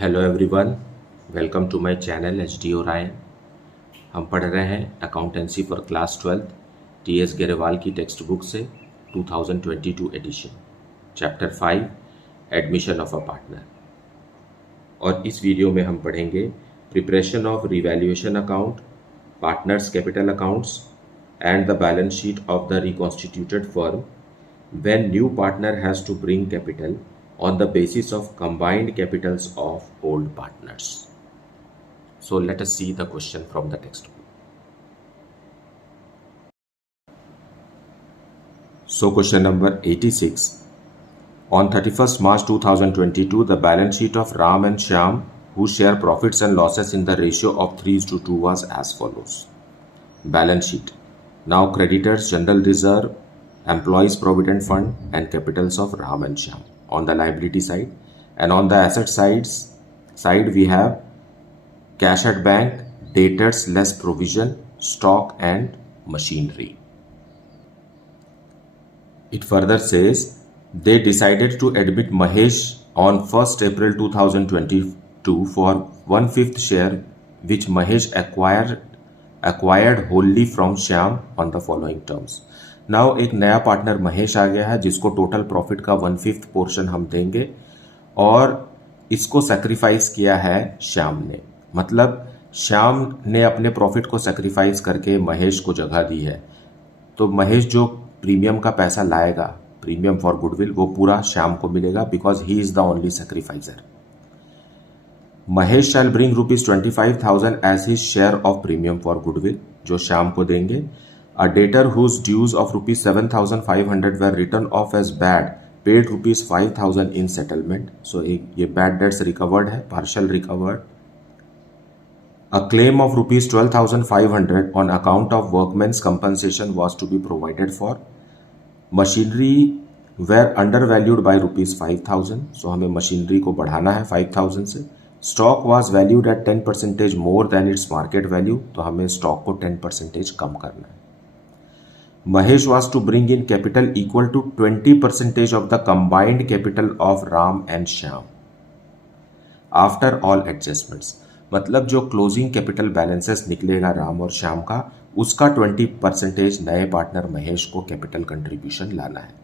Hello everyone, welcome to my channel HD Orion. हम पढ़ रहे हैं accountancy for class 12 TS Grewal की टेक्स्ट बुक से 2022 edition, chapter 5 admission of a partner. और इस वीडियो में हम पढ़ेंगे preparation of revaluation account, partners capital accounts and the balance sheet of the reconstituted firm when new partner has to bring capital on the basis of combined capitals of old partners. So let us see the question from the textbook. So question number 86. On 31st March 2022, the balance sheet of Ram and Shyam, who share profits and losses in the ratio of 3:2 was as follows. Balance sheet. Now creditors, general reserve, employees provident fund and capitals of Ram and Shyam on the liability side, and on the asset side we have cash at bank, debtors less provision, stock and machinery. It further says they decided to admit Mahesh on 1st April 2022 for 1/5 share which Mahesh acquired wholly from Shyam on the following terms. Now एक नया partner Mahesh आ गया है जिसको total profit का 1/5 portion हम देंगे और इसको सैक्रिफाइस किया है श्याम ने। मतलब श्याम ने अपने प्रॉफिट को सैक्रिफाइस करके महेश को जगह दी है, तो महेश जो प्रीमियम का पैसा लाएगा, प्रीमियम फॉर गुडविल, वो पूरा श्याम को मिलेगा because he is the only sacrificer. Mahesh shall bring ₹25,000 as his share of premium for goodwill, जो श्याम को देंगे। A debtor whose dues of ₹7,500 were written off as bad paid ₹5,000 in settlement. So ये bad debts recovered है, partial recovered. A claim of ₹12,500 on account of workmen's compensation was to be provided for. Machinery were undervalued by ₹5,000. So हमें machinery को बढ़ाना है 5,000 से. Stock was valued at 10% more than its market value. तो हमें stock को 10% कम करना है. Mahesh was to bring in capital equal to 20% of the combined capital of Ram and Shyam after all adjustments. मतलब जो क्लोजिंग कैपिटल बैलेंसेस निकलेगा राम और श्याम का, उसका 20% नए पार्टनर महेश को कैपिटल कंट्रीब्यूशन लाना है।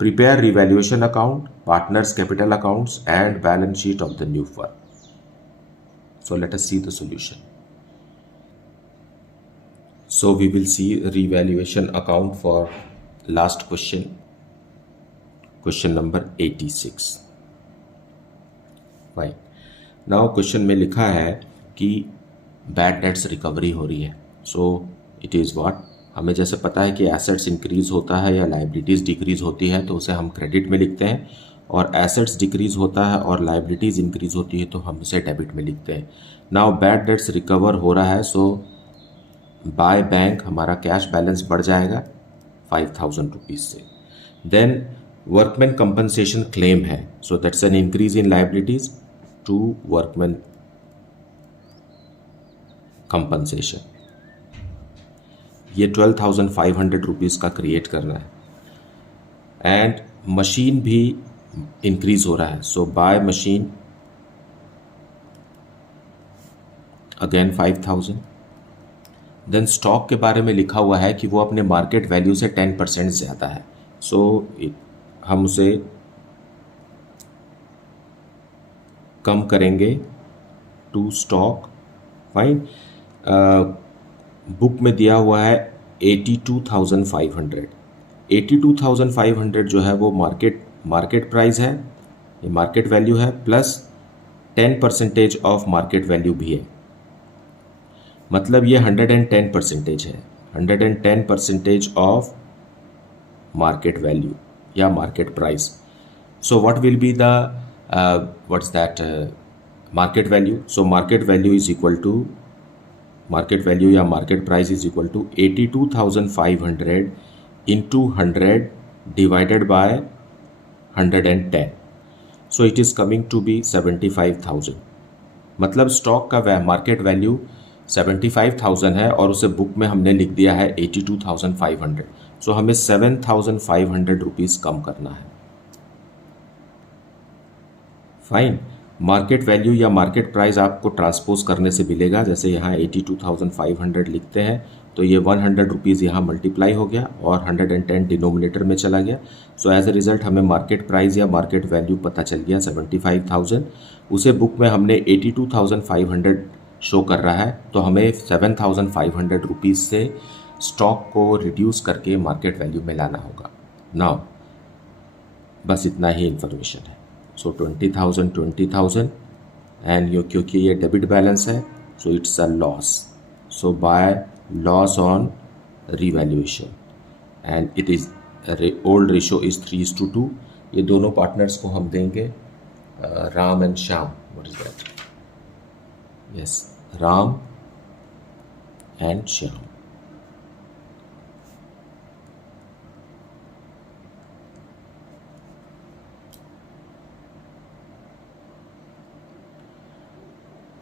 Prepare revaluation account, partners capital accounts and balance sheet of the new firm. So let us see the solution. So we will see revaluation account for last question, question number 86. Fine. Now question में लिखा है कि bad debts recovery हो रही है. So it is what? हमें जैसे पता है कि assets इंक्रीज होता है या liabilities डिक्रीज होती है तो उसे हम क्रेडिट में लिखते हैं, और assets डिक्रीज होता है और liabilities इंक्रीज होती है तो हम उसे डेबिट में लिखते हैं. Now bad debts रिकवर हो रहा है, so बाय बैंक हमारा कैश बैलेंस बढ़ जाएगा 5,000 रुपीज से. देन वर्कमैन कंपनसेशन क्लेम है, so that's an increase in liabilities to workman compensation. ये 12,500 रुपीज का क्रिएट करना है. एंड मशीन भी इंक्रीज हो रहा है, so buy machine again 5,000. Then stock के बारे में लिखा हुआ है कि वो अपने मार्केट वैल्यू से 10% ज़्यादा है, सो हम उसे कम करेंगे टू स्टॉक. फाइन. बुक में दिया हुआ है 82,500. 82,500 जो है वो मार्केट प्राइस है, ये मार्केट वैल्यू है, प्लस 10% ऑफ मार्केट वैल्यू भी है. मतलब ये 110% है, 110% ऑफ मार्केट वैल्यू या market price. So what will be the what's that market value? So market value is equal to, market value या market price is equal to 82,500 into 100 divided by 110. So it is coming to be 75,000. मतलब stock का market value 75,000 है और उसे book में हमने लिख दिया है 82,500. सो हमें 7,500 रुपीज़ कम करना है. फाइन. मार्केट वैल्यू या मार्केट प्राइस आपको ट्रांसपोज करने से मिलेगा। जैसे यहाँ 82,500 लिखते हैं तो ये 100 रुपीज़ यहाँ मल्टीप्लाई हो गया और 110 डिनोमिनेटर में चला गया। सो एज ए रिज़ल्ट हमें मार्केट प्राइस या मार्केट वैल्यू पता चल गया 75,000। उसे बुक में हमने 82,500 शो कर रहा है, तो हमें 7,500 रुपीज़ से स्टॉक को रिड्यूस करके मार्केट वैल्यू में लाना होगा। नाउ बस इतना ही इन्फॉर्मेशन है। सो 20,000 एंड यो क्योंकि ये डेबिट बैलेंस है so it's a loss. So by loss on revaluation and it is old ratio is 3:2। ये दोनों पार्टनर्स को हम देंगे Ram and Shyam. What is that? Yes, Ram and Shyam.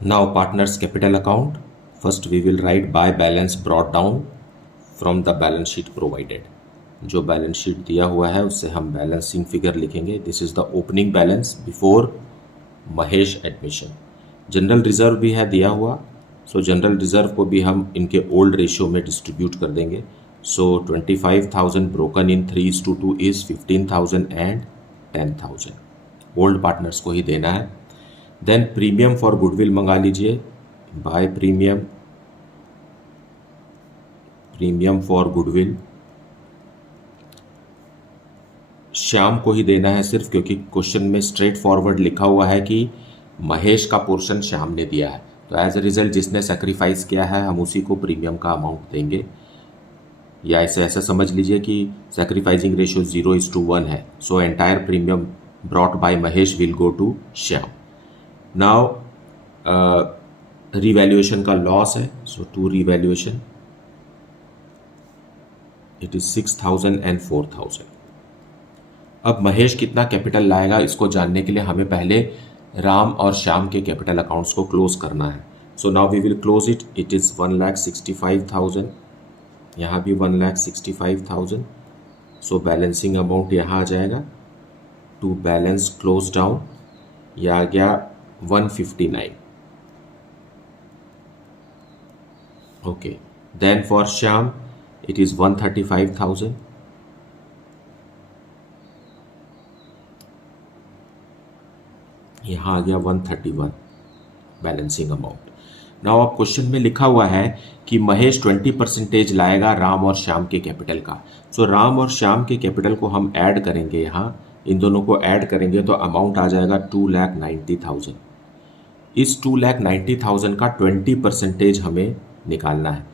Now partners capital account. First we will write by balance brought down from the balance sheet provided. जो balance sheet दिया हुआ है उससे हम बैलेंसिंग फिगर लिखेंगे। This is the opening balance before Mahesh admission. General reserve भी है दिया हुआ, सो जनरल रिजर्व को भी हम इनके ओल्ड रेशियो में डिस्ट्रीब्यूट कर देंगे। सो 25,000 broken in 3:2 is 15,000 and 10,000। Old partners को ही देना है। देन प्रीमियम फॉर गुडविल मंगा लीजिए। By premium for goodwill Shyam को ही देना है सिर्फ, क्योंकि क्वेश्चन में स्ट्रेट फॉरवर्ड लिखा हुआ है कि महेश का पोर्शन श्याम ने दिया है, तो एज ए रिजल्ट जिसने सेक्रीफाइस किया है हम उसी को प्रीमियम का अमाउंट देंगे। या ऐसा समझ लीजिए कि सेक्रीफाइसिंग रेशियो 0:1 है, so entire premium brought by Mahesh will go to Shyam. Now revaluation का लॉस है, so to revaluation it is 6,000 and 4,000। अब महेश कितना कैपिटल लाएगा इसको जानने के लिए हमें पहले राम और श्याम के कैपिटल अकाउंट्स को क्लोज करना है। So now we will close it. It is 1,65,000, यहाँ भी 1,65,000। सो बैलेंसिंग अमाउंट यहाँ आ जाएगा टू बैलेंस क्लोज डाउन, यह आ गया 159। Okay, then for Shyam it is 135,000। यहाँ आ गया 131 बैलेंसिंग अमाउंट। नाउ अब क्वेश्चन में लिखा हुआ है कि महेश 20% लाएगा राम और श्याम के कैपिटल का। सो राम और श्याम के कैपिटल को हम ऐड करेंगे, यहाँ इन दोनों को ऐड करेंगे तो अमाउंट आ जाएगा 2,90,000। इस 2,90,000 का 20% हमें निकालना है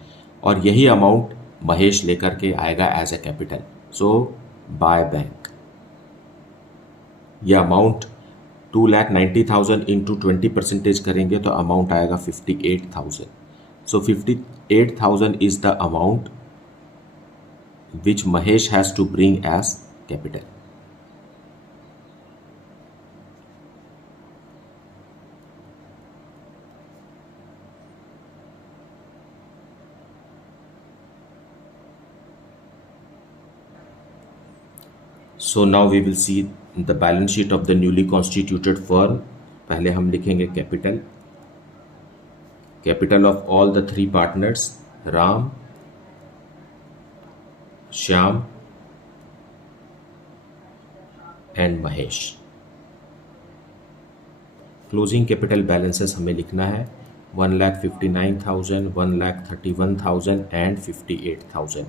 और यही अमाउंट महेश लेकर के आएगा as a capital. So by bank यह अमाउंट 2,90,000 इंटू 20% करेंगे तो अमाउंट आएगा 58,000। So 58,000 is the amount which Mahesh has to bring as capital. So now we will see the balance sheet of the newly constituted firm. पहले हम लिखेंगे capital, capital of all the three partners Ram, Shyam and Mahesh. Closing capital balances हमें लिखना है 1,59,000, 1,31,000 and 58,000।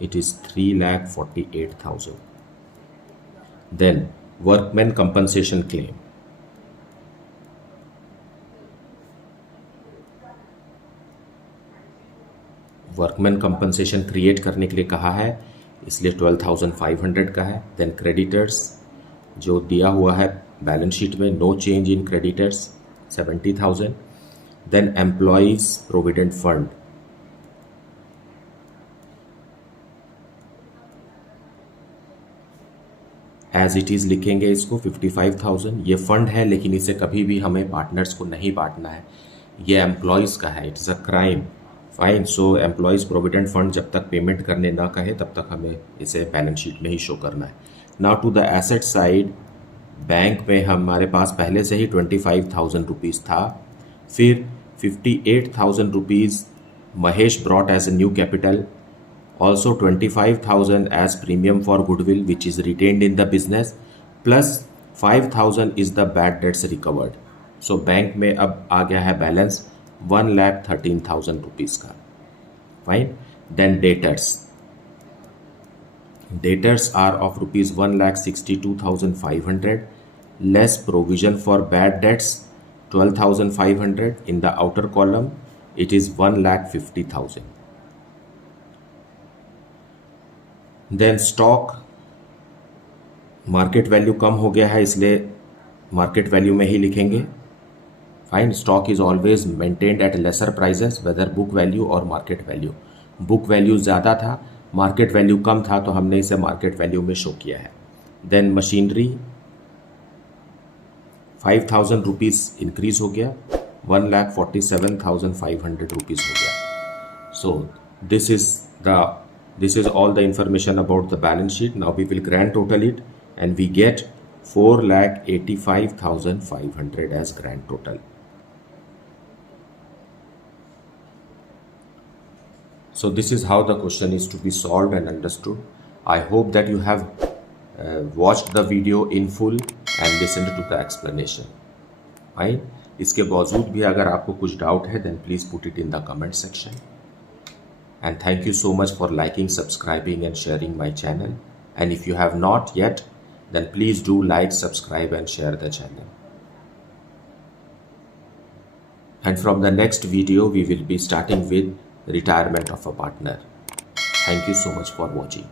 It is 3,48,000. Then workman compensation claim. Workman compensation create करने के लिए कहा है, इसलिए 12,500 का है। देन क्रेडिटर्स जो दिया हुआ है बैलेंस शीट में, no change in creditors 70,000। Then employees provident fund as it is लिखेंगे इसको 55,000। ये फंड है लेकिन इसे कभी भी हमें पार्टनर्स को नहीं बांटना है, ये एम्प्लॉयज़ का है, it's a crime. Fine. So employees provident fund जब तक पेमेंट करने ना कहे तब तक हमें इसे बैलेंस शीट में ही शो करना है। Now to the asset side bank में हमारे पास पहले से ही 25,000 रुपीज़ था, फिर 58,000 rupees Mahesh brought as a new capital, also 25,000 as premium for goodwill which is retained in the business, plus 5,000 is the bad debts recovered. So bank में अब आ गया है बैलेंस 1,13,000 रुपीज़ का. Fine. Then debtors are of rupees 1,62,500 less provision for bad debts 12,500. In the outer column it is 1,50,000. Then stock market value कम हो गया है इसलिए मार्केट वैल्यू में ही लिखेंगे. Fine. Stock is always maintained at lesser prices whether book value और market value. Book value ज़्यादा था, मार्केट वैल्यू कम था, तो हमने इसे मार्केट वैल्यू में शो किया है. देन मशीनरी 5,000 रुपीज़ इंक्रीज हो गया, 1,47,500 रुपीज़ हो गया. सो this is all the information about the balance sheet. Now we will grand total it and we get 4,85,500 as grand total. So this is how the question is to be solved and understood. I hope that you have watched the video in full and listened to the explanation. Fine. इसके बावजूद भी अगर आपको कुछ doubt है then please put it in the comment section. And thank you so much for liking, subscribing and sharing my channel. And if you have not yet, then please do like, subscribe and share the channel. And from the next video, we will be starting with retirement of a partner. Thank you so much for watching.